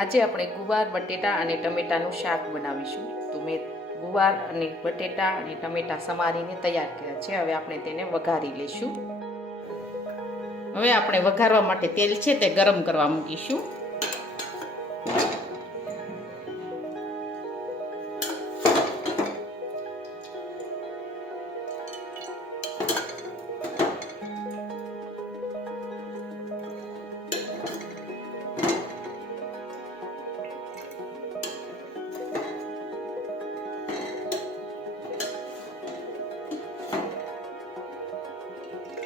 આજે આપણે ગુવાર બટેટા અને ટમેટાનું શાક બનાવીશું. તો મેં ગુવાર અને બટેટા અને ટમેટા સમારીને તૈયાર કર્યા છે. હવે આપણે તેને વઘારી લઈશું. હવે આપણે વઘારવા માટે તેલ છે તે ગરમ કરવા મૂકીશું.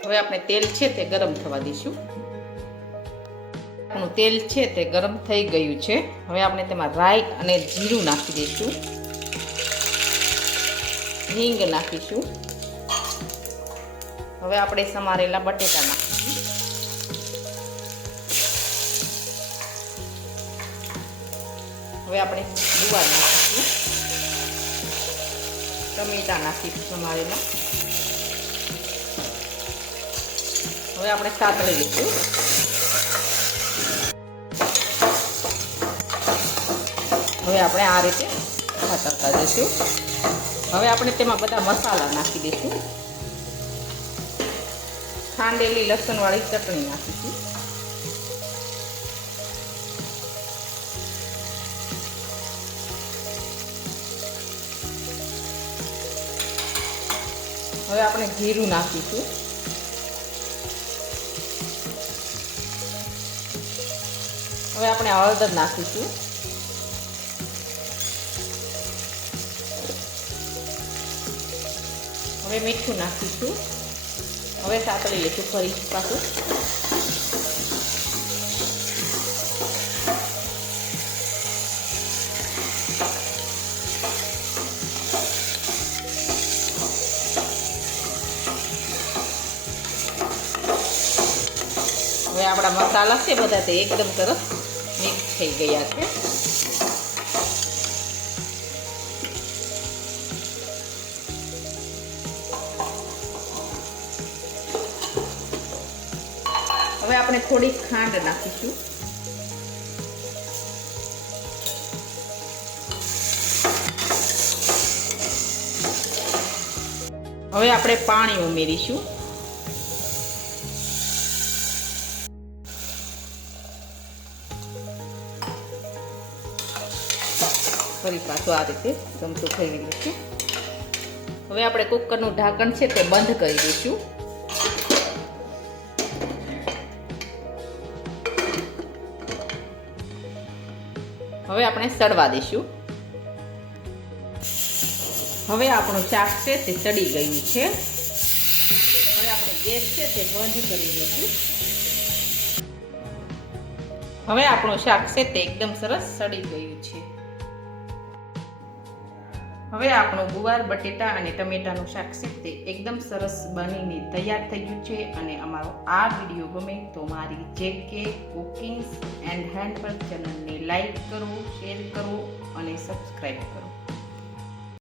હવે આપણે તેલ છે તે ગરમ થવા દઈશું. આપણું તેલ છે તે ગરમ થઈ ગયું છે. હવે આપણે તેમાં રાઈ અને જીરું નાખી દઈશું. હિંગ નાખીશું. હવે આપણે સમારેલા બટેટા નાખીશું. હવે આપણે ગુવાર નાખીશું. ટમેટા નાખીશું સમારેલા. હવે આપણે સાતળી લઈશું. હવે આપણે આ રીતે સાતરતા જઈશું. હવે આપણે તેમાં બધા મસાલા નાખી દઈશું. ખાંડેલી લસણવાળી ચટણી નાખીશું. હવે આપણે જીરું નાખીશું. હવે આપણે હળદર નાખીશું. હવે મીઠું નાખીશું. હવે સાતળી લઈશું ફરી પાછું. હવે આપણા મસાલા છે બધા તે એકદમ સરસ મિક્સ થઈ ગયા છે. હવે આપણે થોડી ખાંડ નાખીશું. હવે આપણે પાણી ઉમેરીશું. ફરી પાછું આ રીતે ચમચું ફેરવી લઈશું. હવે આપણે કુકરનું ઢાંકણ છે તે બંધ કરી દઈશું. હવે આપણે સડવા દઈશું. હવે આપણું શાક છે તે સડી ગયું છે. હવે આપણે ગેસ છે તે બંધ કરી દઈશું. હવે આપણું શાક છે તે એકદમ સરસ સડી ગયું છે. હવે આપણું ગુવાર બટેટા અને ટમેટાનું શાક છે તે એકદમ સરસ બનીને તૈયાર થઈ ગયું છે. અને અમારો આ વિડીયો ગમે તો મારી JK કુકિંગ્સ એન્ડ હેન્ડવર્ક ચેનલને લાઈક કરો, શેર કરો અને સબસ્ક્રાઈબ કરો.